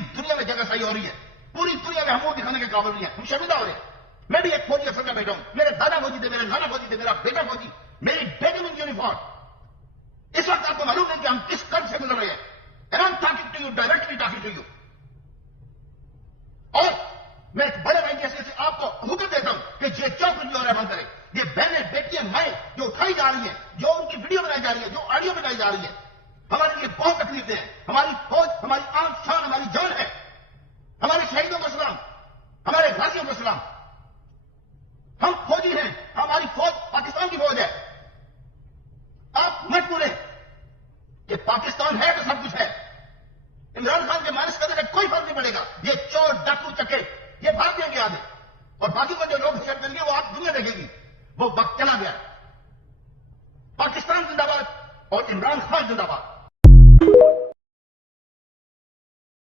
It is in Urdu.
پوری دنیا میں جگہ صحیح ہو رہی ہے، پوری دنیا میں ہم وہ دکھانے کے قابل نہیں ہے، ہم شرمندہ ہو رہے ہیں. میں بھی ایک فوجی افسر کا بیٹا ہوں، میرے دادا فوجی تھے، میرے نانا فوجی تھے، میرا بیٹا فوجی، میری بیٹی میں یونیفارم. اس وقت آپ کو معلوم ہے کہ ہم کس قرض سے گزر رہے ہیں. And I'm talking to you, directly talking to you. اور میں ایک بڑے بھائی جیسے آپ کو حکم دیتا ہوں کہ یہ چوک جو ہے بند کرے. یہ بہنیں بیٹیاں مائیں جو اٹھائی جا رہی ہیں، جو ان کی ویڈیو بنائی جا رہی ہے، جو آڈیو بنائی جا رہی ہے، ہمارے لیے بہت تکلیفیں ہیں. ہماری فوج ہماری آن شان ہماری جان ہے. ہمارے شہیدوں کو سلام، ہمارے غازیوں کو سلام. ہم فوجی ہیں، ہماری فوج پاکستان کی فوج ہے. آپ مت بولیں کہ پاکستان ہے تو سب کچھ ہے. عمران خان کے مانس کرنے کا کوئی فرق نہیں پڑے گا. یہ چور ڈاکو چکے یہ بھاگ دیں گے آگے، اور باقی کو جو لوگ حیثیت دیں گے وہ آپ دنیا دیکھیں گی. وہ وقت چلا گیا. پاکستان زندہ باد اور عمران خان زندہ باد.